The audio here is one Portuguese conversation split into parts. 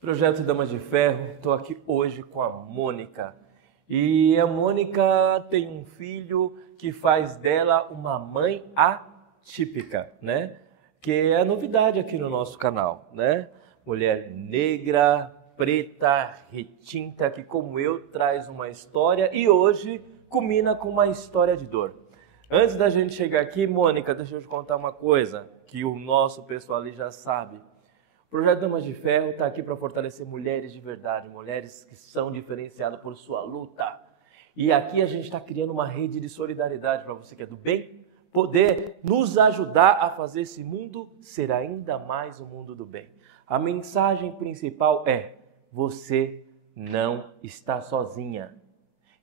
Projeto Damas de Ferro, estou aqui hoje com a Mônica. E a Mônica tem um filho que faz dela uma mãe atípica, né? Que é a novidade aqui no nosso canal, né? Mulher negra, preta, retinta, que como eu traz uma história e hoje culmina com uma história de dor. Antes da gente chegar aqui, Mônica, deixa eu te contar uma coisa que o nosso pessoal ali já sabe. O Projeto Damas de Ferro está aqui para fortalecer mulheres de verdade, mulheres que são diferenciadas por sua luta. E aqui a gente está criando uma rede de solidariedade para você que é do bem, poder nos ajudar a fazer esse mundo ser ainda mais o mundo do bem. A mensagem principal é: você não está sozinha.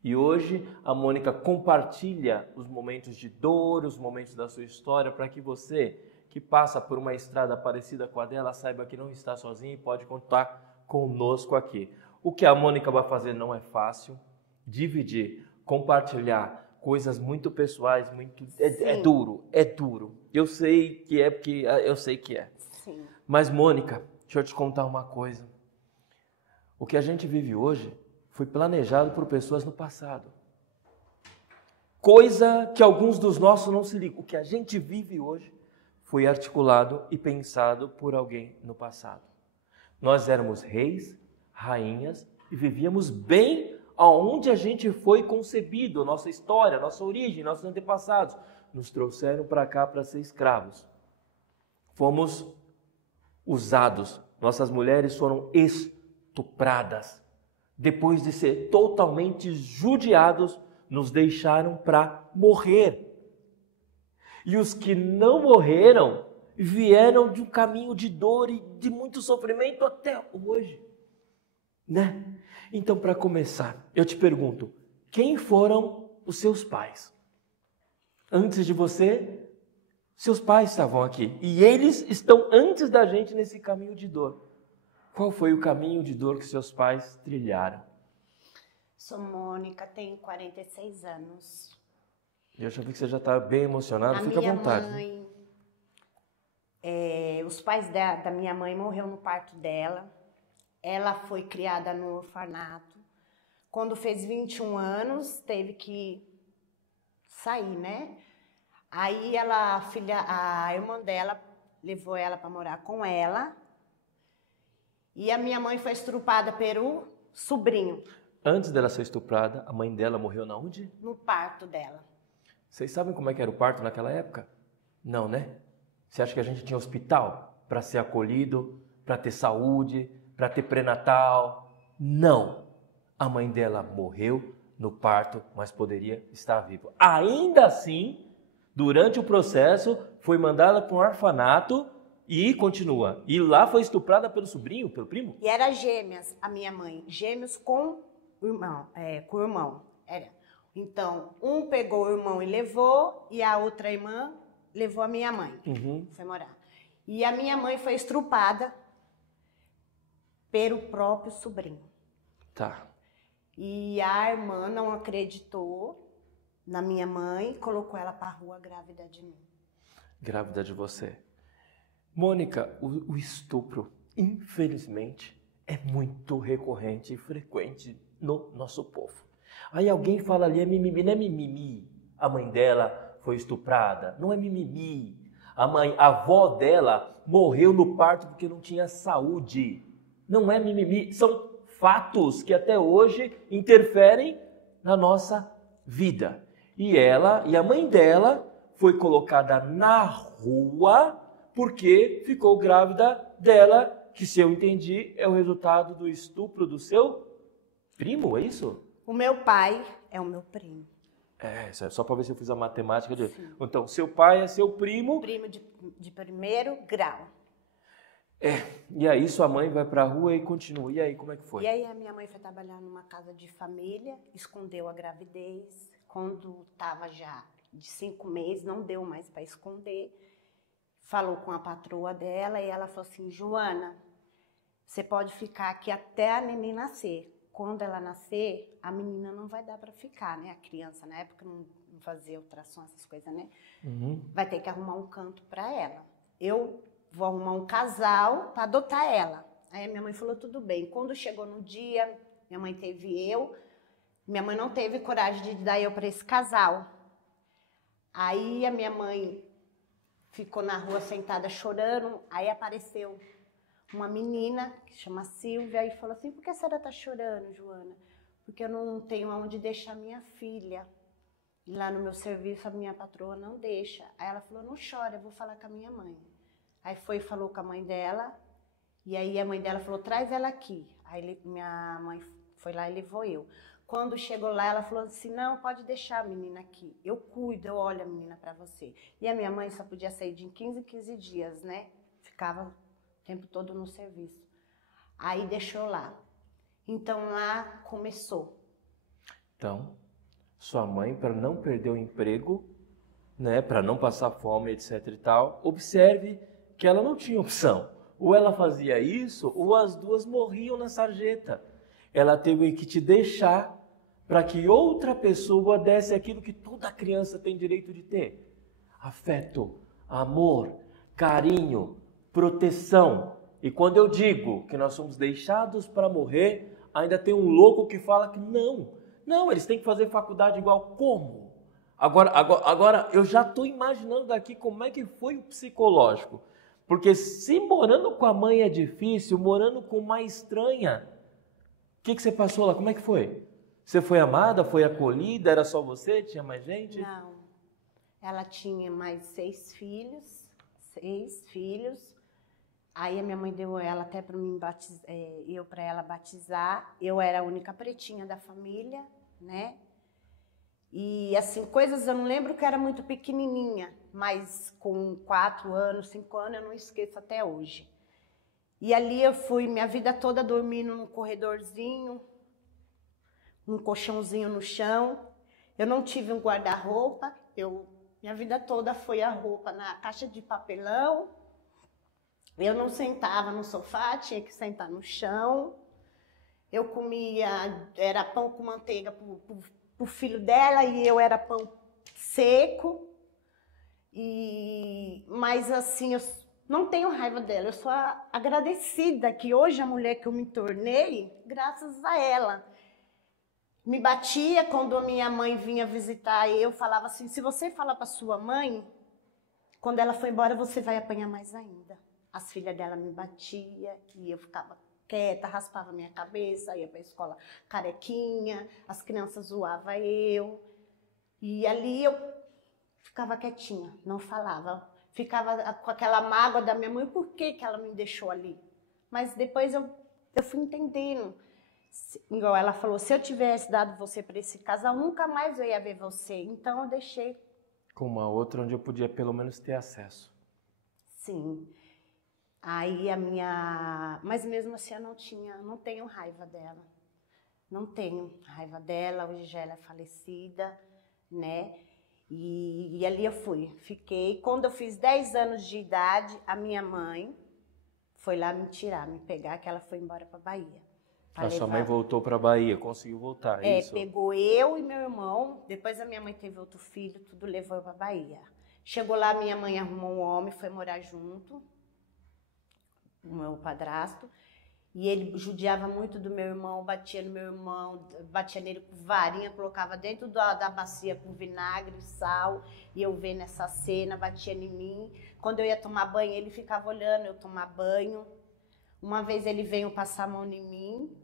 E hoje a Mônica compartilha os momentos de dor, os momentos da sua história, para que você que passa por uma estrada parecida com a dela saiba que não está sozinho e pode contar conosco aqui. O que a Mônica vai fazer não é fácil, dividir, compartilhar coisas muito pessoais, é duro. Eu sei que é porque eu sei que é. Sim. Mas Mônica, deixa eu te contar uma coisa. O que a gente vive hoje foi planejado por pessoas no passado. Coisa que alguns dos nossos não se ligam. O que a gente vive hoje foi articulado e pensado por alguém no passado. Nós éramos reis, rainhas e vivíamos bem aonde a gente foi concebido, nossa história, nossa origem, nossos antepassados. Nos trouxeram para cá para ser escravos. Fomos usados. Nossas mulheres foram estupradas. Depois de ser totalmente judiados, nos deixaram para morrer. E os que não morreram vieram de um caminho de dor e de muito sofrimento até hoje, né? Então, para começar, eu te pergunto, quem foram os seus pais? Antes de você, seus pais estavam aqui e eles estão antes da gente nesse caminho de dor. Qual foi o caminho de dor que seus pais trilharam? Sou Mônica, tenho 46 anos. Eu já vi que você já está bem emocionado, fica à vontade. Mãe, os pais da minha mãe morreram no parto dela. Ela foi criada no orfanato. Quando fez 21 anos, teve que sair, né? Aí a irmã dela levou ela para morar com ela. E a minha mãe foi estrupada pelo sobrinho. Antes dela ser estuprada, a mãe dela morreu na onde? No parto dela. Vocês sabem como é que era o parto naquela época? Não, né? Você acha que a gente tinha hospital para ser acolhido, para ter saúde, para ter pré-natal? Não! A mãe dela morreu no parto, mas poderia estar viva. Ainda assim, durante o processo, foi mandada para um orfanato e continua. E lá foi estuprada pelo sobrinho, pelo primo? E era gêmeas, a minha mãe. Gêmeos com o irmão. Era. Então, um pegou o irmão e levou, e a outra irmã levou a minha mãe. Foi morar. E a minha mãe foi estrupada pelo próprio sobrinho. Tá. E a irmã não acreditou na minha mãe e colocou ela para a rua grávida de mim. Grávida de você. Mônica, o estupro, infelizmente, é muito recorrente e frequente no nosso povo. Aí alguém fala ali, é mimimi, não é mimimi. A mãe dela foi estuprada, não é mimimi. A avó dela morreu no parto porque não tinha saúde. Não é mimimi, são fatos que até hoje interferem na nossa vida. E a mãe dela foi colocada na rua porque ficou grávida dela, que se eu entendi é o resultado do estupro do seu primo, é isso? O meu pai é o meu primo. Só para ver se eu fiz a matemática. Então, seu pai é seu primo. Primo de primeiro grau. E aí sua mãe vai para a rua e continua. E aí, como é que foi? E aí a minha mãe foi trabalhar numa casa de família, escondeu a gravidez. Quando estava já de 5 meses, não deu mais para esconder. Falou com a patroa dela e ela falou assim, Joana, você pode ficar aqui até a neném nascer. Quando ela nascer, a menina não vai dar para ficar, né? A criança, na época, não fazia ultrassom, essas coisas, né? Vai ter que arrumar um canto para ela. Eu vou arrumar um casal para adotar ela. Aí a minha mãe falou, tudo bem. Quando chegou no dia, minha mãe teve eu. Minha mãe não teve coragem de dar eu para esse casal. Aí a minha mãe ficou na rua sentada chorando. Aí apareceu uma menina que chama Silvia e falou assim, por que a senhora está chorando, Joana? Porque eu não tenho onde deixar minha filha. E lá no meu serviço a minha patroa não deixa. Aí ela falou, não chora, eu vou falar com a minha mãe. Aí foi e falou com a mãe dela. E aí a mãe dela falou, traz ela aqui. Aí minha mãe foi lá e levou eu. Quando chegou lá, ela falou assim, não, pode deixar a menina aqui. Eu cuido, eu olho a menina para você. E a minha mãe só podia sair de 15 em 15 dias, né? Ficava o tempo todo no serviço. Aí deixou lá. Então lá começou. Então, sua mãe, para não perder o emprego, né, para não passar fome, etc e tal, observe que ela não tinha opção. Ou ela fazia isso, ou as duas morriam na sarjeta. Ela teve que te deixar para que outra pessoa desse aquilo que toda criança tem direito de ter. Afeto, amor, carinho, proteção. E quando eu digo que nós somos deixados para morrer, ainda tem um louco que fala que não, eles têm que fazer faculdade igual. Como? Agora eu já estou imaginando daqui como é que foi o psicológico. Porque se morando com a mãe é difícil, morando com uma estranha, o que você passou lá? Como é que foi? Você foi amada, foi acolhida, era só você, tinha mais gente? Não, ela tinha mais 6 filhos, Aí a minha mãe deu ela até para mim eu para ela batizar. Eu era a única pretinha da família, né? E assim, coisas eu não lembro que eu era muito pequenininha, mas com 4 anos, 5 anos, eu não esqueço até hoje. E ali eu fui minha vida toda dormindo num corredorzinho, um colchãozinho no chão. Eu não tive um guarda-roupa, minha vida toda foi a roupa na caixa de papelão. Eu não sentava no sofá, tinha que sentar no chão. Eu comia, era pão com manteiga pro filho dela e eu era pão seco. Mas assim, eu não tenho raiva dela, eu sou agradecida que hoje a mulher que eu me tornei, graças a ela. Me batia quando a minha mãe vinha visitar, eu falava assim, se você falar para sua mãe, quando ela for embora você vai apanhar mais ainda. As filhas dela me batiam e eu ficava quieta, raspava minha cabeça, ia para a escola carequinha, as crianças zoavam eu. E ali eu ficava quietinha, não falava. Ficava com aquela mágoa da minha mãe, por que ela me deixou ali? Mas depois eu fui entendendo. Igual ela falou, se eu tivesse dado você para esse casal, nunca mais eu ia ver você. Então eu deixei. Com uma outra onde eu podia pelo menos ter acesso. Sim. Aí mas mesmo assim eu não tenho raiva dela. Não tenho raiva dela, hoje já ela é falecida, né? E ali eu fiquei. Quando eu fiz 10 anos de idade, a minha mãe foi lá me tirar, me pegar, que ela foi embora para Bahia. A sua mãe voltou para Bahia, conseguiu voltar, é isso? Pegou eu e meu irmão, depois a minha mãe teve outro filho, tudo levou para Bahia. Chegou lá, minha mãe arrumou um homem, foi morar junto, o meu padrasto, e ele judiava muito do meu irmão, batia no meu irmão, batia nele com varinha, colocava dentro da bacia com vinagre, sal, e eu vendo essa cena, batia em mim. Quando eu ia tomar banho, ele ficava olhando eu tomar banho. Uma vez ele veio passar a mão em mim,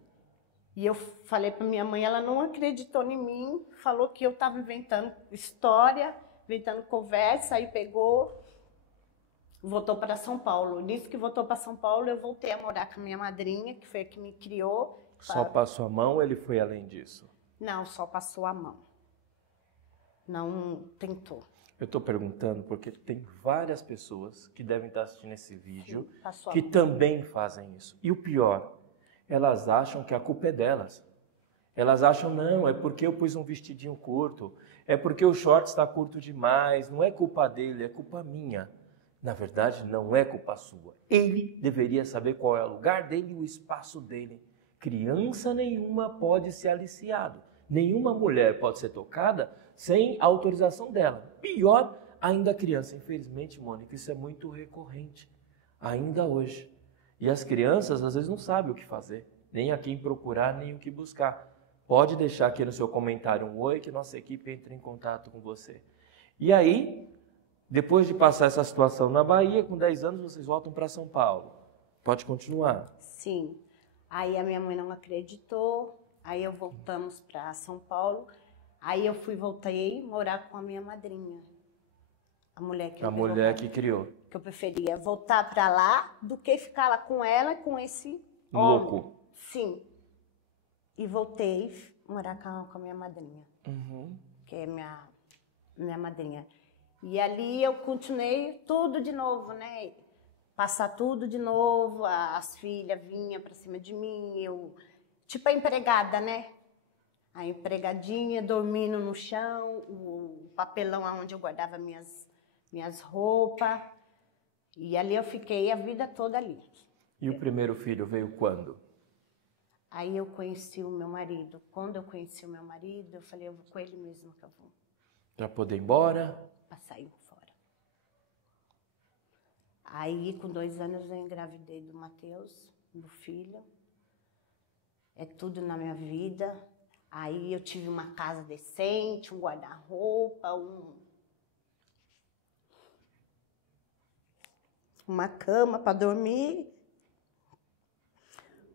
e eu falei para minha mãe, ela não acreditou em mim, falou que eu estava inventando história, inventando conversa, aí pegou, voltou para São Paulo. Nisso que voltou para São Paulo, eu voltei a morar com a minha madrinha, que foi a que me criou. Só passou a mão ou ele foi além disso? Não, só passou a mão. Não tentou. Eu estou perguntando porque tem várias pessoas que devem estar assistindo esse vídeo que mão. também fazem isso. E o pior, elas acham que a culpa é delas. Elas acham, não, é porque eu pus um vestidinho curto, é porque o short está curto demais, não é culpa dele, é culpa minha. Na verdade, não é culpa sua. Ele deveria saber qual é o lugar dele e o espaço dele. Criança nenhuma pode ser aliciado. Nenhuma mulher pode ser tocada sem a autorização dela. Pior ainda a criança. Infelizmente, Mônica, isso é muito recorrente. Ainda hoje. E as crianças, às vezes, não sabem o que fazer, nem a quem procurar, nem o que buscar. Pode deixar aqui no seu comentário um oi, que nossa equipe entra em contato com você. E aí, depois de passar essa situação na Bahia, com 10 anos, vocês voltam para São Paulo. Pode continuar. Sim. Aí a minha mãe não acreditou, aí voltamos para São Paulo. Aí voltei morar com a minha madrinha. A mulher que A mulher que criou. Que eu preferia voltar para lá do que ficar lá com ela, com esse louco. homem. Sim. E voltei morar com a minha madrinha, que é minha madrinha. E ali eu continuei tudo de novo, né? Passar tudo de novo, as filhas vinham para cima de mim, eu... Tipo a empregada, né? A empregadinha dormindo no chão, o papelão onde eu guardava minhas roupas. E ali eu fiquei a vida toda ali. E o primeiro filho veio quando? Aí eu conheci o meu marido. Quando eu conheci o meu marido, eu falei, eu vou com ele mesmo que eu vou. Para poder ir embora? Para sair fora. Aí, com 2 anos, eu engravidei do Matheus, do filho. É tudo na minha vida. Aí eu tive uma casa decente, um guarda-roupa, uma cama para dormir.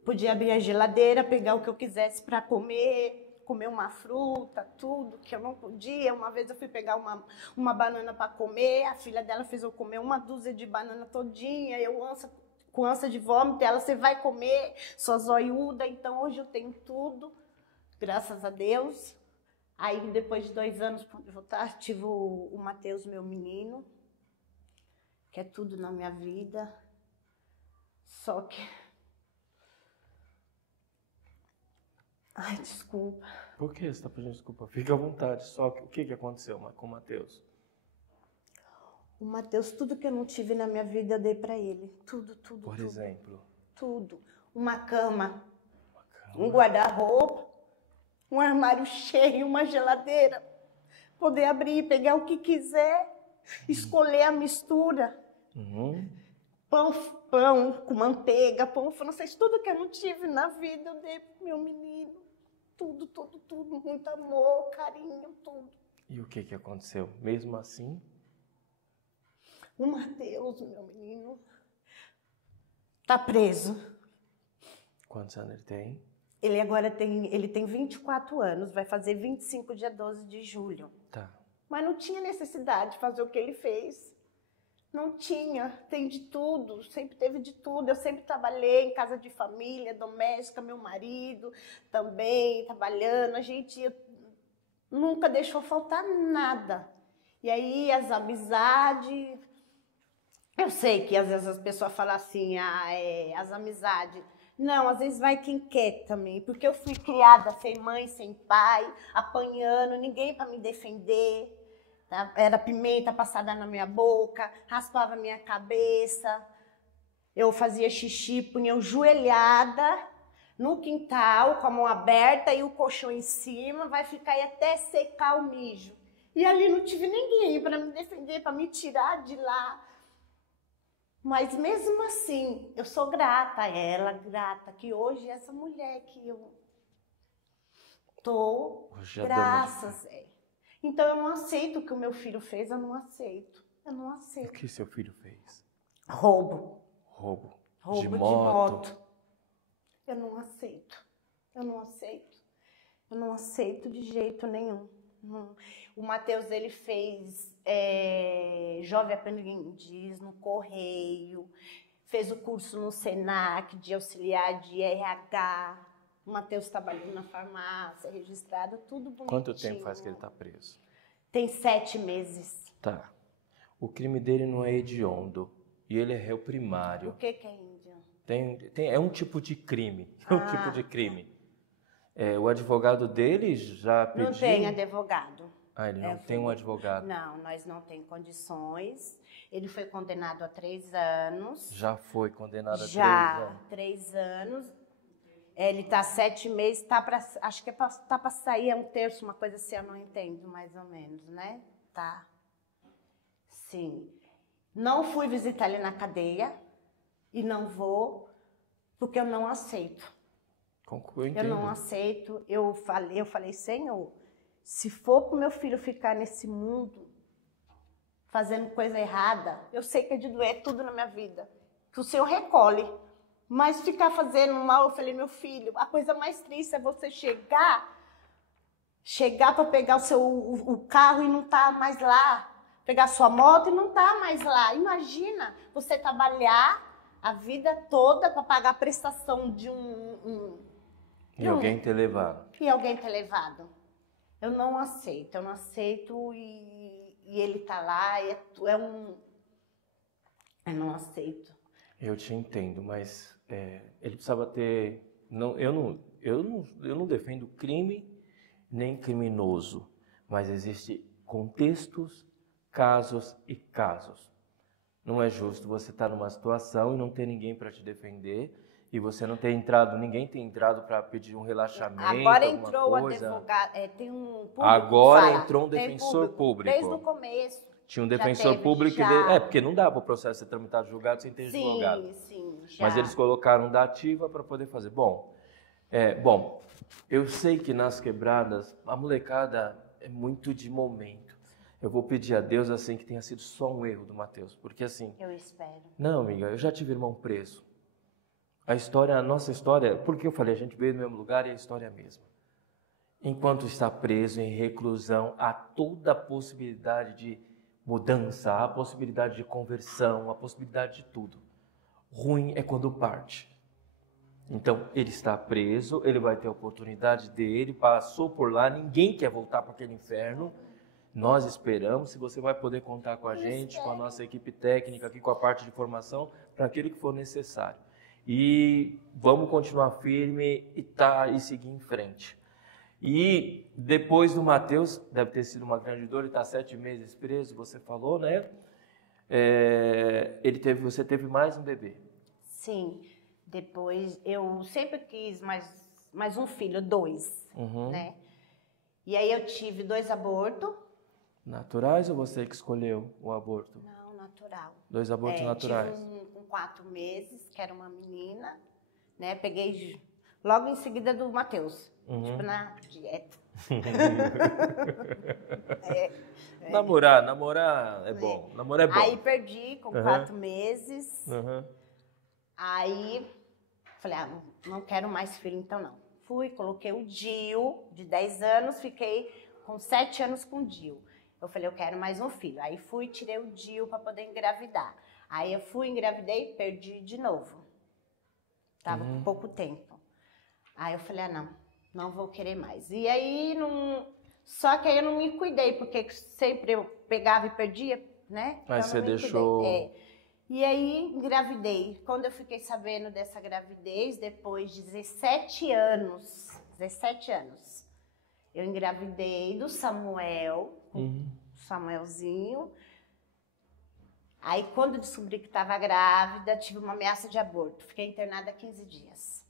Podia abrir a geladeira, pegar o que eu quisesse para comer uma fruta, tudo que eu não podia. Uma vez eu fui pegar uma banana para comer, a filha dela fez eu comer 1 dúzia de banana todinha, eu com ânsia de vômito, ela, você vai comer, sua zoiuda. Então hoje eu tenho tudo, graças a Deus. Aí depois de 2 anos, quando eu voltar, tive o Matheus, meu menino, que é tudo na minha vida. Só que... Ai, desculpa. Por que você está pedindo desculpa? Fica à vontade. Só o que aconteceu com o Matheus? O Matheus, tudo que eu não tive na minha vida, eu dei para ele. Tudo. Por exemplo? Tudo. Uma cama. Um guarda-roupa, um armário cheio, uma geladeira. Poder abrir, pegar o que quiser, escolher a mistura. Pão com manteiga, pão francês, tudo que eu não tive na vida, eu dei pro meu menino. Tudo. Muito amor, carinho, tudo. E o que aconteceu? Mesmo assim? O Matheus, meu menino, tá preso. Quantos anos ele tem? Ele agora tem 24 anos, vai fazer 25 dia 12 de julho. Tá. Mas não tinha necessidade de fazer o que ele fez. Não tinha, tem de tudo, sempre teve de tudo. Eu sempre trabalhei em casa de família, doméstica, meu marido também trabalhando. A gente nunca deixou faltar nada. E aí as amizades, eu sei que às vezes as pessoas falam assim, as amizades. Não, às vezes vai quem quer também, porque eu fui criada sem mãe, sem pai, apanhando, ninguém para me defender. Era pimenta passada na minha boca, raspava minha cabeça. Eu fazia xixi, punha eu joelhada no quintal, com a mão aberta e o colchão em cima, vai ficar aí até secar o mijo. E ali não tive ninguém para me defender, para me tirar de lá. Mas mesmo assim, eu sou grata a ela, grata que hoje essa mulher que eu tô, graças. Então eu não aceito o que o meu filho fez, eu não aceito. O que seu filho fez? Roubo. Roubo de moto. Eu não aceito. Eu não aceito de jeito nenhum. O Matheus, ele fez Jovem Aprendiz no Correio, fez o curso no Senac de auxiliar de RH. O Matheus trabalhou na farmácia, registrado, tudo bonitinho. Quanto tempo faz que ele está preso? Tem 7 meses. Tá. O crime dele não é hediondo e ele é réu primário. O que é índio? É um tipo de crime. É um tipo de crime. O advogado dele já pediu... Não tem advogado. Ele não tem um advogado. Não, nós não temos condições. Ele foi condenado a 3 anos. Já foi condenado a 3 anos? Já, 3 anos. Ele está 7 meses, acho que tá para sair 1/3, uma coisa assim, eu não entendo mais ou menos, né? Tá. Sim. Não fui visitar ele na cadeia. e não vou, porque eu não aceito. Eu não aceito. Eu falei, Senhor, se for para o meu filho ficar nesse mundo fazendo coisa errada, eu sei que é de doer tudo na minha vida, que o Senhor recolhe. Mas ficar fazendo mal, eu falei, meu filho, a coisa mais triste é você chegar para pegar o carro e não tá mais lá, pegar sua moto e não tá mais lá. Imagina você trabalhar a vida toda para pagar a prestação de E alguém ter levado. E alguém ter levado. Eu não aceito e ele tá lá, eu não aceito. Eu te entendo, mas ele precisava ter... Eu não defendo crime nem criminoso, mas existem contextos, casos e casos. Não é justo você estar numa situação e não ter ninguém para te defender e você não ter entrado, ninguém ter entrado para pedir um relaxamento, agora entrou alguma coisa. advogado, tem um público. Agora entrou um defensor público. Desde o começo. Tinha um defensor público. Porque não dá para o processo ser tramitado julgado sem ter advogado. Sim, já. Mas eles colocaram da ativa para poder fazer. Bom, eu sei que nas quebradas a molecada é muito de momento. Eu vou pedir a Deus assim que tenha sido só um erro do Mateus, porque assim... Eu espero. Não, amiga, eu já tive irmão preso. A nossa história, porque eu falei, a gente veio do mesmo lugar e a história é a mesma. Enquanto está preso em reclusão, há toda a possibilidade de mudança, há a possibilidade de conversão, há a possibilidade de tudo. Ruim é quando parte. Então, ele está preso, ele vai ter a oportunidade dele, passou por lá, ninguém quer voltar para aquele inferno. Nós esperamos, se você vai poder contar com a gente, com a nossa equipe técnica aqui, com a parte de formação, para aquilo que for necessário. E vamos continuar firme e seguir em frente. E depois do Mateus, deve ter sido uma grande dor, ele está 7 meses preso, você falou, né? Você teve mais um bebê. Sim, depois eu sempre quis mais um filho, 2, né? E aí eu tive 2 abortos. Naturais ou você que escolheu o aborto? Não, natural. 2 abortos naturais. Tive um com 4 meses, que era uma menina, né? Peguei logo em seguida do Mateus, tipo na dieta. Namorar é bom. Namorar é bom. Aí perdi com 4 meses. Aí falei, não quero mais filho, então não. Fui, coloquei o DIU de 10 anos, fiquei com 7 anos com o DIU. Eu falei, eu quero mais um filho. Aí fui, tirei o DIU para poder engravidar. Aí eu fui, engravidei, perdi de novo. Tava com pouco tempo. Aí eu falei, não vou querer mais. E aí, só que aí eu não me cuidei, porque sempre eu pegava e perdia, né? Aí você deixou... E aí, engravidei. Quando eu fiquei sabendo dessa gravidez, depois de 17 anos, eu engravidei do Samuel, Samuelzinho. Aí, quando descobri que estava grávida, tive uma ameaça de aborto. Fiquei internada 15 dias.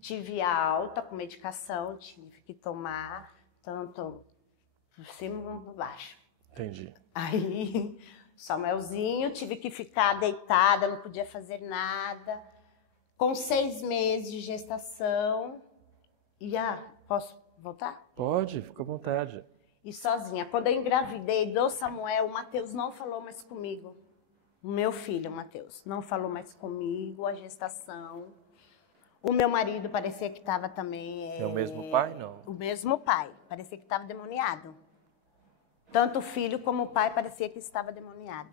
Tive alta com medicação, tive que tomar tanto por cima como por baixo. Entendi. Aí, Samuelzinho, tive que ficar deitada, não podia fazer nada. Com 6 meses de gestação. E posso voltar? Pode, fica à vontade. E sozinha. Quando eu engravidei do Samuel, o Mateus não falou mais comigo. O meu filho, o Mateus, não falou mais comigo, a gestação. O meu marido parecia que estava também... É o mesmo pai, não? O mesmo pai. Parecia que estava demoniado. Tanto o filho como o pai parecia que estava demoniado.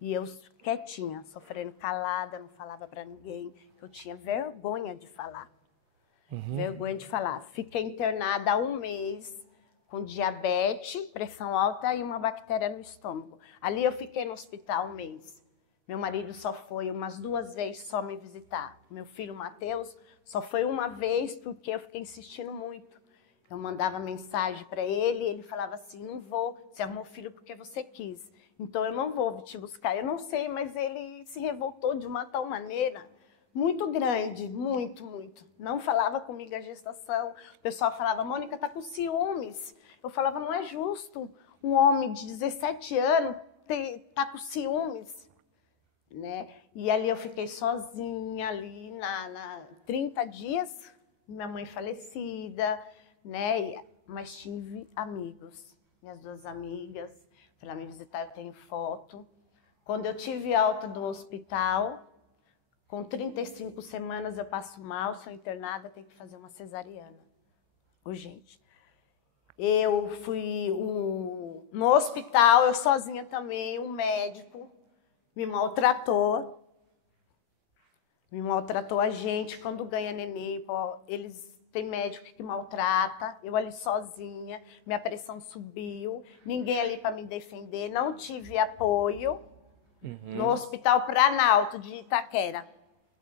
E eu quietinha, sofrendo calada, não falava para ninguém. Eu tinha vergonha de falar. Vergonha de falar. Fiquei internada há 1 mês com diabetes, pressão alta e uma bactéria no estômago. Ali eu fiquei no hospital 1 mês. Meu marido só foi umas 2 vezes só me visitar. Meu filho, Mateus, só foi 1 vez porque eu fiquei insistindo muito. Eu mandava mensagem para ele e ele falava assim, não vou, você arrumou filho porque você quis. Então eu não vou te buscar. Eu não sei, mas ele se revoltou de uma tal maneira muito grande, muito. Não falava comigo a gestação. O pessoal falava, Mônica, tá com ciúmes. Eu falava, não é justo um homem de 17 anos tá com ciúmes, né? E ali eu fiquei sozinha, ali na 30 dias, minha mãe falecida, né? Mas tive amigos, minhas 2 amigas, foram lá me visitar, eu tenho foto. Quando eu tive alta do hospital, com 35 semanas eu passo mal, sou internada, tenho que fazer uma cesariana, urgente. Eu fui no hospital, eu sozinha também, um médico me maltratou a gente. Quando ganha neném, eles têm médico que maltrata, eu ali sozinha, minha pressão subiu, ninguém ali para me defender, não tive apoio. No Hospital Planalto de Itaquera.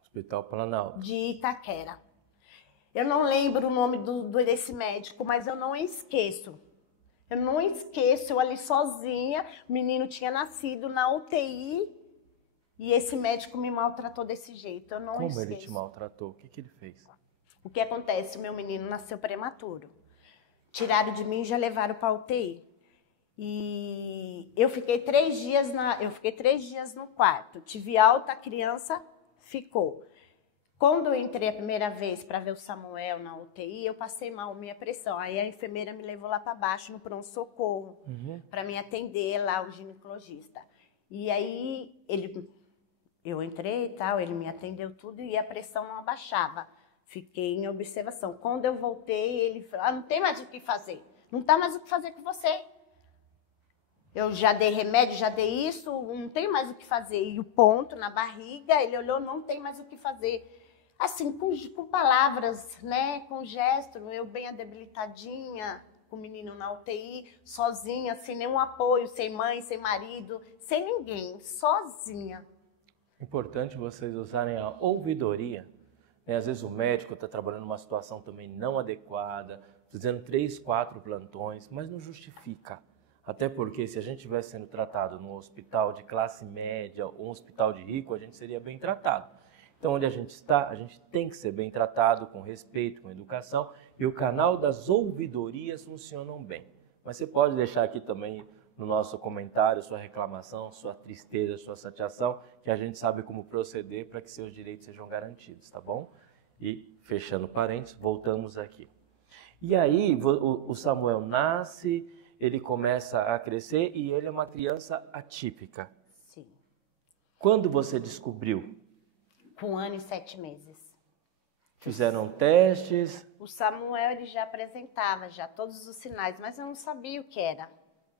Hospital Planalto. De Itaquera. Eu não lembro o nome desse médico, mas eu não esqueço. Eu ali sozinha, o menino tinha nascido na UTI e esse médico me maltratou desse jeito. Eu não esqueço. Como ele te maltratou? O que ele fez? O que acontece? O meu menino nasceu prematuro. Tiraram de mim e já levaram para a UTI. E eu fiquei 3 dias no quarto. Tive alta, a criança ficou. Quando eu entrei a primeira vez para ver o Samuel na UTI, eu passei mal, minha pressão. Aí a enfermeira me levou lá para baixo, no pronto-socorro, para me atender lá, o ginecologista. E aí eu entrei e tal, ele me atendeu tudo e a pressão não abaixava. Fiquei em observação. Quando eu voltei, ele falou, não tem mais o que fazer. Não tá mais o que fazer com você. Eu já dei remédio, já dei isso, não tem mais o que fazer. E o ponto na barriga, ele olhou, não tem mais o que fazer. Assim, com palavras, né, com gesto, eu bem debilitadinha, com o menino na UTI, sozinha, sem nenhum apoio, sem mãe, sem marido, sem ninguém, sozinha. Importante vocês usarem a ouvidoria, né? Às vezes o médico está trabalhando numa situação também não adequada, fazendo 3, 4 plantões, mas não justifica. Até porque se a gente estivesse sendo tratado num hospital de classe média ou um hospital de rico, a gente seria bem tratado. Então, onde a gente está, a gente tem que ser bem tratado, com respeito, com educação, e o canal das ouvidorias funcionam bem. Mas você pode deixar aqui também no nosso comentário sua reclamação, sua tristeza, sua chateação, que a gente sabe como proceder para que seus direitos sejam garantidos, tá bom? E, fechando parênteses, voltamos aqui. E aí, o Samuel nasce, ele começa a crescer e ele é uma criança atípica. Sim. Quando você descobriu? Com 1 ano e 7 meses. Fizeram testes? O Samuel, ele já apresentava já todos os sinais, mas eu não sabia o que era.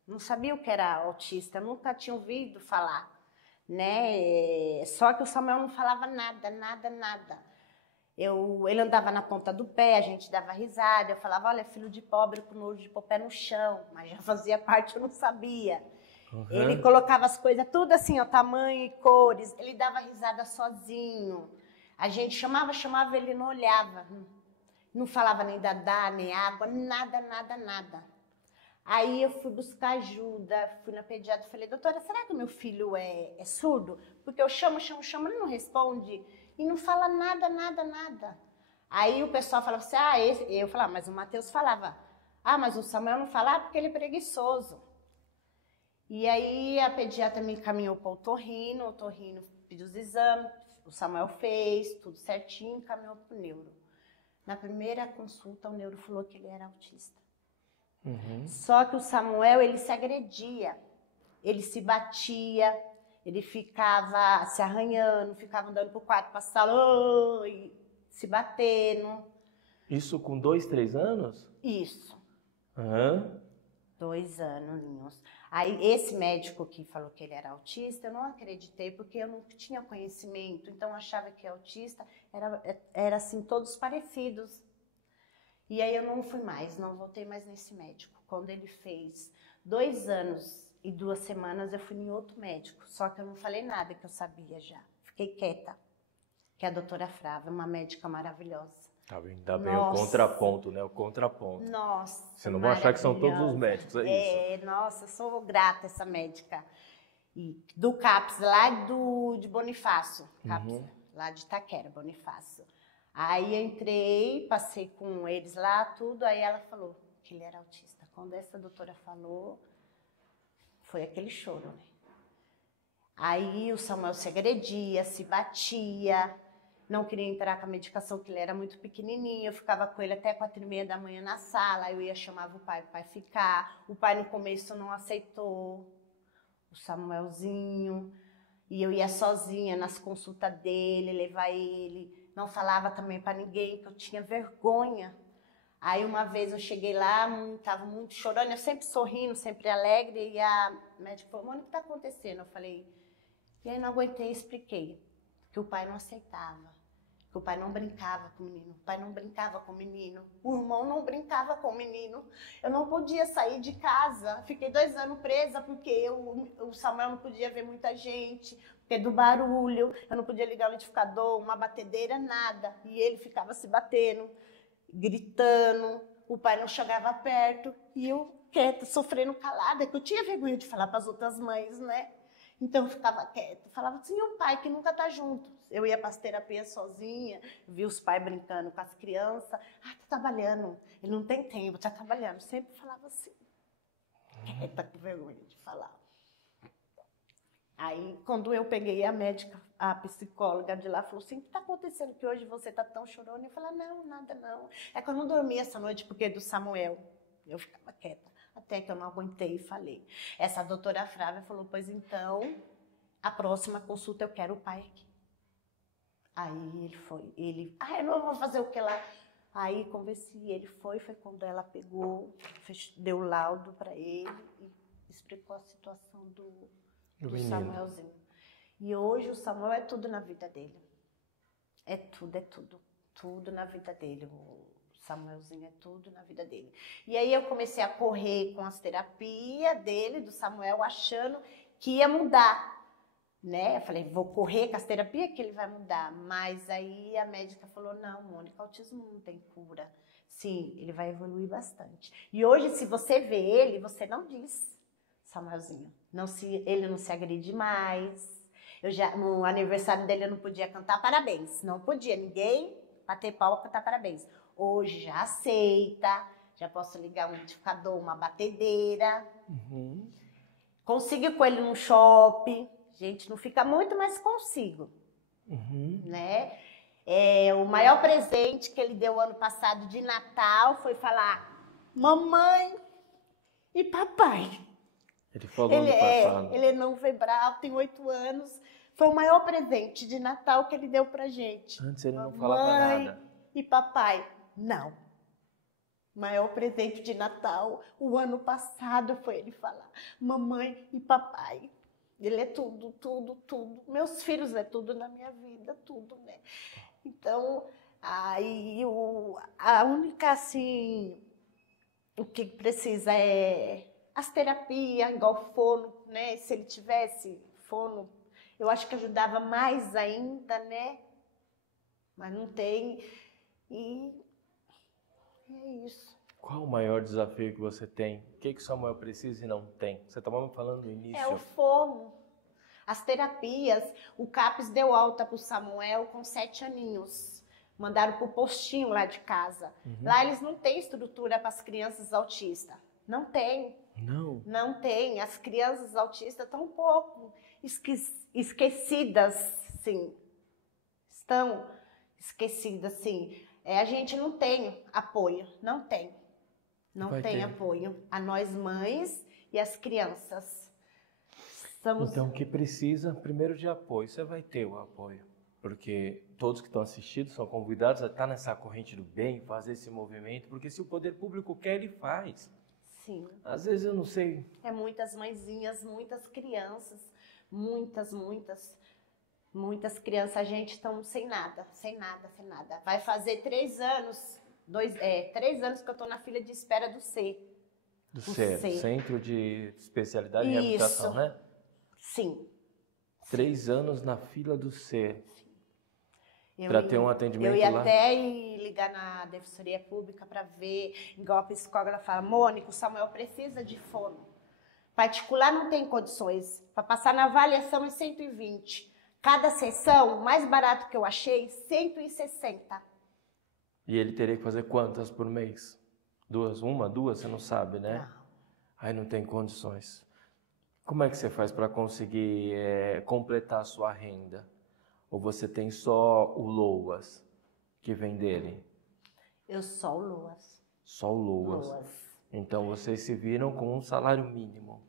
Não sabia o que era autista, eu nunca tinha ouvido falar, né? Só que o Samuel não falava nada. Ele andava na ponta do pé, a gente dava risada, eu falava, olha, filho de pobre com nojo de pôr pé no chão, mas já fazia parte, eu não sabia. Ele colocava as coisas tudo assim, ó, tamanho e cores, ele dava risada sozinho. A gente chamava, ele não olhava, não falava nem dadá, nem água, nada. Aí eu fui buscar ajuda, fui na pediatra, falei, doutora, será que o meu filho é surdo? Porque eu chamo, ele não responde e não fala nada. Aí o pessoal falava assim, eu falava, mas o Matheus falava, mas o Samuel não falava porque ele é preguiçoso. E aí a pediatra me encaminhou para o otorrino pediu os exames, o Samuel fez, tudo certinho, encaminhou para o neuro. Na primeira consulta, o neuro falou que ele era autista. Só que o Samuel, ele se agredia, ele se batia, ele ficava se arranhando, ficava andando pro quarto, pra sala, e se batendo. Isso com 2, 3 anos? Isso. 2 aninhos. Aí esse médico que falou que ele era autista, eu não acreditei, porque eu não tinha conhecimento, então eu achava que autista era assim, todos parecidos. E aí eu não voltei mais nesse médico. Quando ele fez 2 anos e 2 semanas, eu fui em outro médico. Só que eu não falei nada que eu sabia já. Fiquei quieta. Que é a doutora Frava, uma médica maravilhosa. Tá bem, ainda bem, o contraponto, né? O contraponto. Nossa, você não vai achar que são todos os médicos, é isso? Nossa, sou grata essa médica. E do CAPS, lá de Bonifácio. CAPS, lá de Itaquera, Bonifácio. Aí eu entrei, passei com eles lá, tudo, aí ela falou que ele era autista. Quando essa doutora falou, foi aquele choro, né? Aí o Samuel se agredia, se batia, não queria entrar com a medicação, que ele era muito pequenininho. Eu ficava com ele até 4h30 da manhã na sala, eu ia chamava o pai ficar. O pai no começo não aceitou o Samuelzinho, e eu ia sozinha nas consultas dele, levar ele. Não falava também para ninguém, que eu tinha vergonha. Aí uma vez eu cheguei lá, estava muito chorando, eu sempre sorrindo, sempre alegre, e a médica falou, Mônica, o que está acontecendo? Eu falei, e aí não aguentei e expliquei, que o pai não aceitava, que o pai não brincava com o menino, o pai não brincava com o menino, o irmão não brincava com o menino, eu não podia sair de casa, fiquei 2 anos presa porque o Samuel não podia ver muita gente, porque do barulho, eu não podia ligar o liquidificador, uma batedeira, nada, e ele ficava se batendo, gritando, o pai não chegava perto, e eu quieta, sofrendo calada, que eu tinha vergonha de falar para as outras mães, né? Então eu ficava quieta, falava assim, e o pai que nunca tá junto? Eu ia para as terapias sozinha, via os pais brincando com as crianças, tá trabalhando, ele não tem tempo, tá trabalhando, sempre falava assim, quieta, com vergonha de falar. Aí, quando eu peguei a médica, a psicóloga de lá, falou assim, o que está acontecendo que hoje você está tão chorando? Eu falei, não, nada não. É que eu não dormi essa noite porque é do Samuel. Eu ficava quieta, até que eu não aguentei e falei. Essa doutora Flávia falou, pois então, a próxima consulta eu quero o pai aqui. Aí ele foi, eu não vou fazer o que lá. Aí convenci, ele foi quando ela pegou, deu laudo para ele e explicou a situação do Samuelzinho. E hoje o Samuel é tudo na vida dele. É tudo na vida dele. O Samuelzinho é tudo na vida dele. E aí eu comecei a correr com as terapias dele, do Samuel, achando que ia mudar, né? Eu falei, vou correr com as terapias que ele vai mudar. Mas aí a médica falou, não, Mônica, autismo não tem cura. Sim, ele vai evoluir bastante. E hoje, se você vê ele, você não diz Samuelzinho. Ele não se agride mais. No aniversário dele eu não podia cantar parabéns. Não podia, ninguém bater pau cantar parabéns. Hoje já aceita, já posso ligar um liquidificador, uma batedeira. Uhum. Consigo ir com ele num shopping. Gente, não fica muito, mas consigo. Uhum. Né? O maior presente que ele deu ano passado de Natal foi falar mamãe e papai. Ele falou ano passado. Ele não foi bravo, tem 8 anos. Foi o maior presente de Natal que ele deu pra gente. Antes ele não falava nada. Mamãe e papai, não. O maior presente de Natal, o ano passado, foi ele falar mamãe e papai. Ele é tudo, tudo, tudo. Meus filhos é tudo na minha vida, tudo, né? Então, aí a única, assim, o que precisa é as terapias, igual fono, né? Se ele tivesse fono, eu acho que ajudava mais ainda, né? Mas não tem. E é isso. Qual o maior desafio que você tem? O que o Samuel precisa e não tem? Você estava me falando no início. É o fono. As terapias, o CAPES deu alta para o Samuel com 7 aninhos. Mandaram para o postinho lá de casa. Uhum. Lá eles não têm estrutura para as crianças autistas. Não tem. Não. Não tem. As crianças autistas estão um pouco esquecidas, sim. Estão esquecidas, sim. A gente não tem apoio. Não tem. Não tem apoio. A nós mães e as crianças. Então, o que precisa, primeiro, de apoio. Você vai ter o apoio. Porque todos que estão assistindo são convidados a estar nessa corrente do bem, fazer esse movimento. Porque se o poder público quer, ele faz. Sim. Às vezes eu não sei. É muitas mãezinhas, muitas crianças. Muitas crianças. A gente estão sem nada. Vai fazer 3 anos. 3 anos que eu estou na fila de espera do C. Do C, Centro de Especialidade e Reabilitação, né? Sim. 3 anos na fila do C. Para ter um atendimento lá. Eu ia até ligar na Defensoria Pública para ver, igual a psicóloga fala, Mônica, o Samuel precisa de fono. Particular não tem condições. Para passar na avaliação é 120. Cada sessão, mais barato que eu achei, 160. E ele teria que fazer quantas por mês? 2? 1, 2? Você não sabe, né? Não. Aí não tem condições. Como é que você faz para conseguir completar a sua renda? Ou você tem só o Loas que vem dele? Eu só o Loas. Só o Loas. Loas. Então vocês se viram com um salário mínimo.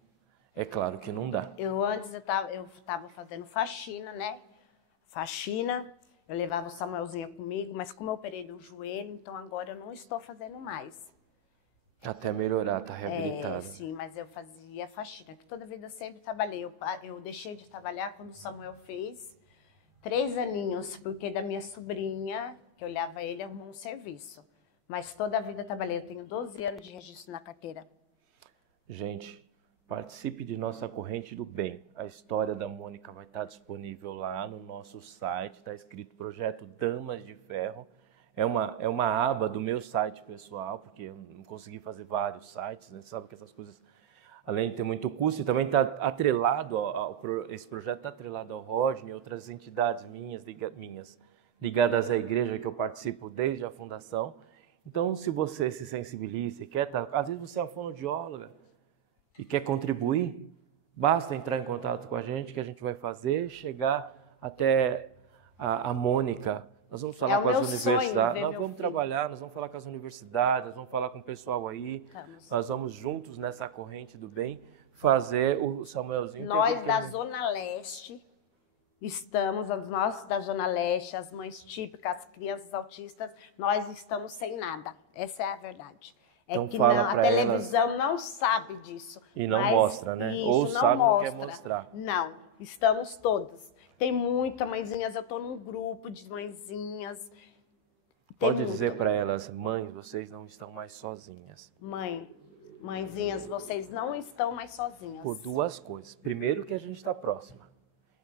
É claro que não dá. Antes eu tava fazendo faxina, né? Faxina, eu levava o Samuelzinho comigo, mas como eu operei do joelho, então agora eu não estou fazendo mais. Até melhorar, tá reabilitada. Sim, mas eu fazia faxina, que toda vida eu sempre trabalhei. Eu deixei de trabalhar quando o Samuel fez 3 aninhos, porque da minha sobrinha, que eu olhava ele, arrumou um serviço. Mas toda a vida eu trabalhei, eu tenho 12 anos de registro na carteira. Gente, participe de nossa corrente do bem. A história da Mônica vai estar disponível lá no nosso site, está escrito Projeto Damas de Ferro. É uma aba do meu site pessoal, porque eu não consegui fazer vários sites, né? Você sabe que essas coisas, além de ter muito custo, e também está atrelado, esse projeto está atrelado ao Rodney e outras entidades minhas ligadas à igreja que eu participo desde a fundação. Então, se você se sensibiliza e quer às vezes você é uma fonoaudióloga e quer contribuir, basta entrar em contato com a gente que a gente vai fazer chegar até a Mônica. Nós vamos falar com as universidades, nós vamos trabalhar, nós vamos falar com as universidades, nós vamos falar com o pessoal aí, nós vamos juntos nessa corrente do bem fazer o Samuelzinho. Nós da Zona Leste nós da Zona Leste, as mães típicas, as crianças autistas, nós estamos sem nada, essa é a verdade. Então, que não, a televisão não sabe disso. E não mostra, né? Ou sabe, não quer mostrar. Não, estamos todos. Tem muita mãezinhas, eu estou num grupo de mãezinhas. Pode dizer para elas, mães, vocês não estão mais sozinhas. Mãezinhas, vocês não estão mais sozinhas. Por 2 coisas. Primeiro, que a gente está próxima.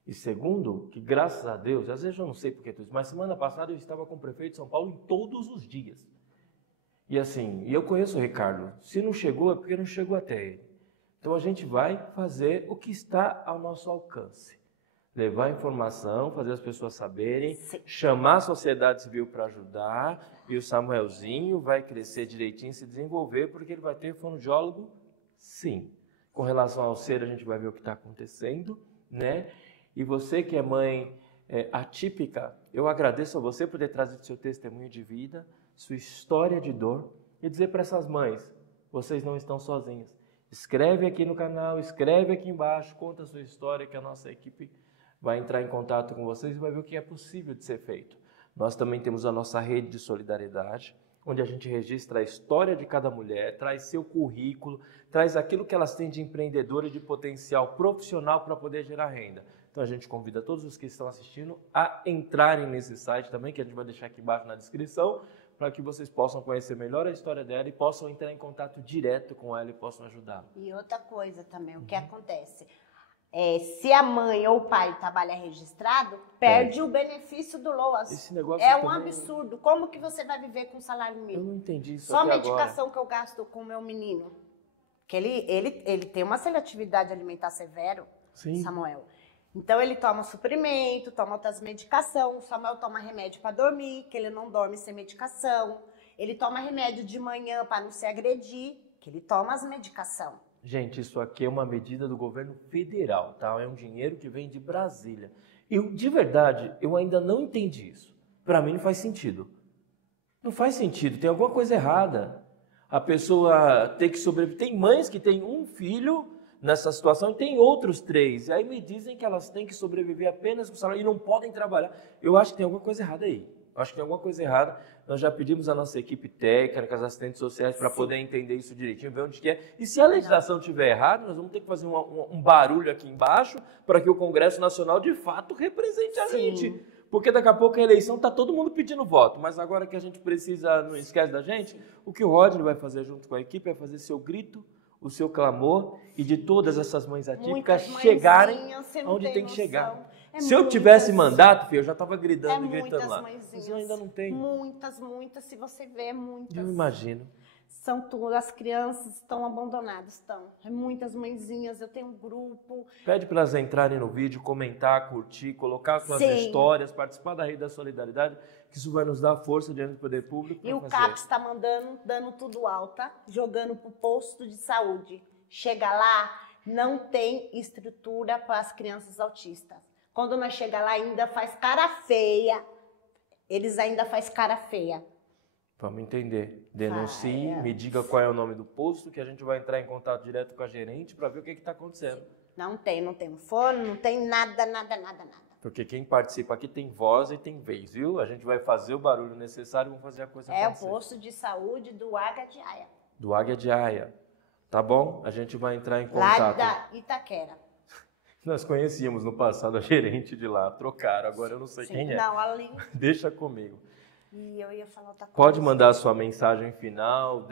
E segundo, que graças a Deus, às vezes eu não sei porque tudo isso, mas semana passada eu estava com o prefeito de São Paulo em todos os dias. E assim, eu conheço o Ricardo. Se não chegou, é porque não chegou até ele. Então a gente vai fazer o que está ao nosso alcance. Levar informação, fazer as pessoas saberem, chamar a sociedade civil para ajudar, e o Samuelzinho vai crescer direitinho, se desenvolver, porque ele vai ter fonoaudiólogo, sim. Com relação ao ser, a gente vai ver o que está acontecendo, né? E você que é mãe atípica, eu agradeço a você por ter trazido seu testemunho de vida, sua história de dor, e dizer para essas mães, vocês não estão sozinhas. Escreve aqui no canal, escreve aqui embaixo, conta a sua história, que a nossa equipe vai entrar em contato com vocês e vai ver o que é possível de ser feito. Nós também temos a nossa rede de solidariedade, onde a gente registra a história de cada mulher, traz seu currículo, traz aquilo que elas têm de empreendedora e de potencial profissional para poder gerar renda. Então a gente convida todos os que estão assistindo a entrarem nesse site também, que a gente vai deixar aqui embaixo na descrição, para que vocês possam conhecer melhor a história dela e possam entrar em contato direto com ela e possam ajudá-la. E outra coisa também, o que acontece? Se a mãe ou o pai trabalha registrado, perde o benefício do LOAS. Esse negócio é um absurdo. Como que você vai viver com salário mínimo? Eu não entendi isso. Só a medicação que eu gasto com o meu menino. Que ele tem uma seletividade alimentar severo, Sim. Samuel. Então ele toma suprimento, toma outras medicações. O Samuel toma remédio para dormir, que ele não dorme sem medicação. Ele toma remédio de manhã para não se agredir, que ele toma as medicações. Gente, isso aqui é uma medida do governo federal, tá? É um dinheiro que vem de Brasília. De verdade, eu ainda não entendi isso. Para mim não faz sentido. Não faz sentido, tem alguma coisa errada. A pessoa tem que sobreviver. Tem mães que têm um filho nessa situação e tem outros 3. E aí me dizem que elas têm que sobreviver apenas com salário e não podem trabalhar. Eu acho que tem alguma coisa errada aí. Acho que tem alguma coisa errada. Nós já pedimos à nossa equipe técnica, as assistentes sociais, para poder entender isso direitinho, ver onde que é. E se a legislação estiver errada, nós vamos ter que fazer um barulho aqui embaixo para que o Congresso Nacional, de fato, represente a gente. Porque daqui a pouco a eleição está todo mundo pedindo voto. Mas agora que a gente precisa, não esquece da gente, o que o Rodney vai fazer junto com a equipe é fazer seu grito, o seu clamor e de todas essas mães atípicas chegarem onde tem que chegar. Se eu tivesse mandato, filho, eu já estava gritando lá. Mas eu ainda não tenho. Muitas, se você vê, muitas. Eu imagino. São todas, as crianças estão abandonadas, estão. É muitas mãezinhas, eu tenho um grupo. Pede para elas entrarem no vídeo, comentar, curtir, colocar suas histórias, participar da Rede da Solidariedade, que isso vai nos dar força diante do poder público. E o CAPS está dando tudo alta, jogando para o posto de saúde. Chega lá, não tem estrutura para as crianças autistas. Quando nós chega lá, ainda faz cara feia. Eles ainda fazem cara feia. Vamos entender. Denuncie, me diga qual é o nome do posto, que a gente vai entrar em contato direto com a gerente para ver o que está acontecendo. Não tem fone, não tem nada. Porque quem participa aqui tem voz e tem vez, viu? A gente vai fazer o barulho necessário e vamos fazer a coisa acontecer. É o posto de saúde do Águia de Aia. Do Águia de Aia. Tá bom? A gente vai entrar em contato. Lá da Itaquera. Nós conhecíamos no passado a gerente de lá. Trocaram, agora eu não sei quem é. Não, ali... Deixa comigo. E eu ia falar outra coisa. Pode mandar a sua mensagem final,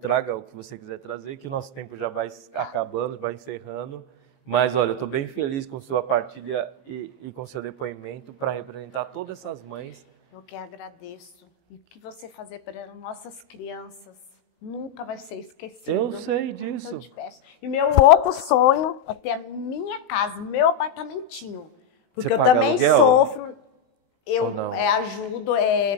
traga o que você quiser trazer, que o nosso tempo já vai acabando, vai encerrando. Mas, olha, eu estou bem feliz com sua partilha e com seu depoimento para representar todas essas mães. Eu que agradeço. E o que você fazer para nossas crianças nunca vai ser esquecido. Eu sei disso. Eu te peço. E meu outro sonho é ter a minha casa, meu apartamentinho. Porque você eu paga também aluguel? Sofro... Eu Ou não? Ajudo,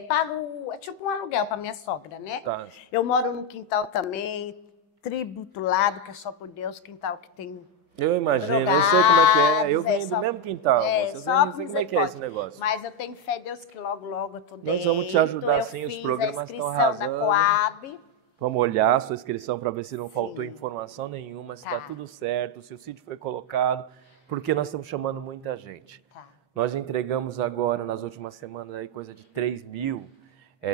pago, é tipo um aluguel para minha sogra, né? Tá. Eu moro no quintal também, tributulado, que é só por Deus, quintal que tem Eu imagino, drogados, eu sei como é que é. Eu venho do mesmo quintal, eu sei como é que é esse negócio. Mas eu tenho fé em Deus que logo eu tô dentro. Nós vamos te ajudar sim, os programas estão arrasando. Da Coab. Vamos olhar a sua inscrição para ver se não faltou informação nenhuma, se está tudo certo, se o sítio foi colocado, porque nós estamos chamando muita gente. Tá. Nós entregamos agora, nas últimas semanas, aí, coisa de 3 mil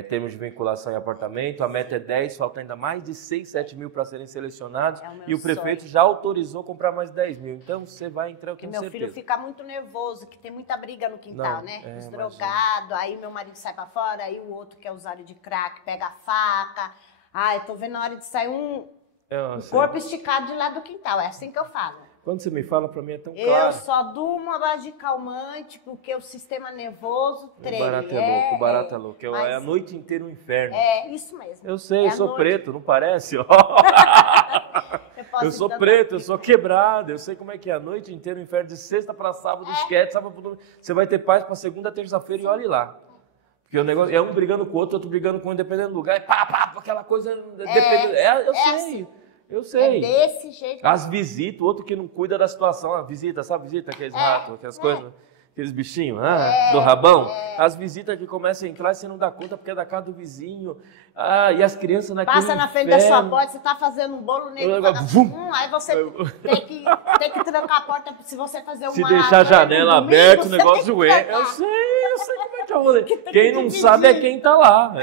termos de vinculação em apartamento. A meta é 10, falta ainda mais de 6, 7 mil para serem selecionados. E o prefeito já autorizou comprar mais 10 mil. Então, você vai entrar, eu tenho certeza. Meu filho fica muito nervoso, que tem muita briga no quintal, Não, né? Os drogados, aí meu marido sai para fora, aí o outro que é usuário de crack pega a faca. Ah, eu tô vendo a hora de sair um corpo esticado de lá do quintal. É assim que eu falo. Quando você me fala, para mim é tão claro. Eu só durmo à base de calmante, porque o sistema nervoso treme. O barato é louco, o barato é louco. É a noite inteira um inferno. É, isso mesmo. Eu sei, eu sou preto, não parece? Eu sou preto, eu sou quebrado, eu sei como é que é a noite inteira o inferno, de sexta para sábado, esquete, sábado para domingo. Você vai ter paz para segunda, terça-feira e olhe lá. Porque o negócio é um brigando com o outro outro brigando com um, dependendo do lugar, e pá, aquela coisa. Eu sei. Assim. Eu sei. É desse jeito. As visitas, o outro que não cuida da situação. A visita, sabe visita? Aqueles ratos, aquelas coisas, aqueles bichinhos, do rabão. As visitas que começam a entrar e você não dá conta porque é da casa do vizinho. E as crianças naquele passa na frente da sua porta, você tá fazendo um bolo nele. Aí você tem que trancar a porta se você fazer uma... Se deixar a janela aberta, o negócio é. Eu sei como é que é o rolê. Quem não sabe é quem tá lá.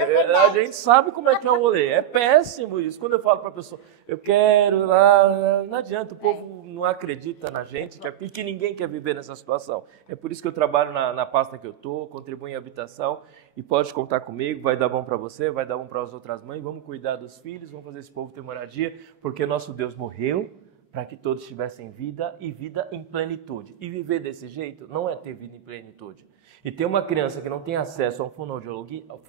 A gente sabe como é que é o rolê. É péssimo isso. Quando eu falo pra pessoa, eu quero lá, não adianta, o povo não acredita na gente, que ninguém quer viver nessa situação. É por isso que eu trabalho na pasta que eu tô, contribuo em habitação, e pode contar comigo, vai dar bom para você, vai dar bom para as outras mães, vamos cuidar dos filhos, vamos fazer esse povo ter moradia, porque nosso Deus morreu para que todos tivessem vida e vida em plenitude. E viver desse jeito não é ter vida em plenitude. E ter uma criança que não tem acesso a um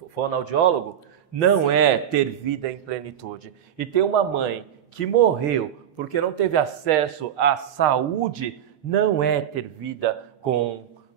fonoaudiólogo não é ter vida em plenitude. E ter uma mãe que morreu porque não teve acesso à saúde não é ter vida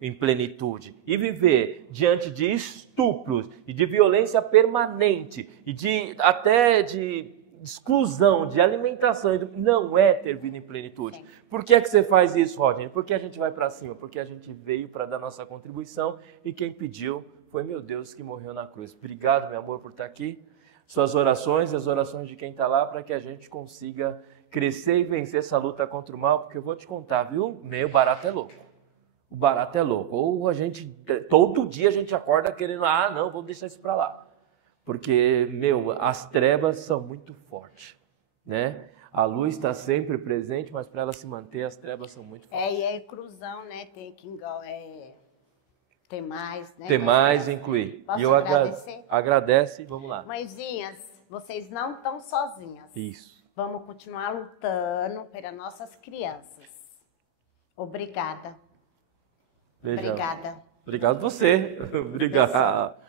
em plenitude. E viver diante de estupros e de violência permanente e até de exclusão, de alimentação, não é ter vida em plenitude. Sim. Por que é que você faz isso, Rodney? Porque a gente vai para cima, porque a gente veio para dar nossa contribuição e quem pediu foi meu Deus que morreu na cruz. Obrigado, meu amor, por estar aqui. Suas orações, as orações de quem está lá, para que a gente consiga crescer e vencer essa luta contra o mal, porque eu vou te contar, viu? Meu barato é louco. O barato é louco. Ou todo dia a gente acorda querendo, não, vou deixar isso para lá. Porque, as trevas são muito fortes, né? A luz está sempre presente, mas para ela se manter, as trevas são muito fortes. E é inclusão, né? Tem que ter mais, né? Ter mais, incluir. Posso e eu agradecer? Agradece, vamos lá. Mãezinhas, vocês não estão sozinhas. Isso. Vamos continuar lutando pelas nossas crianças. Obrigada. Beijão. Obrigada. Obrigado você. Obrigado.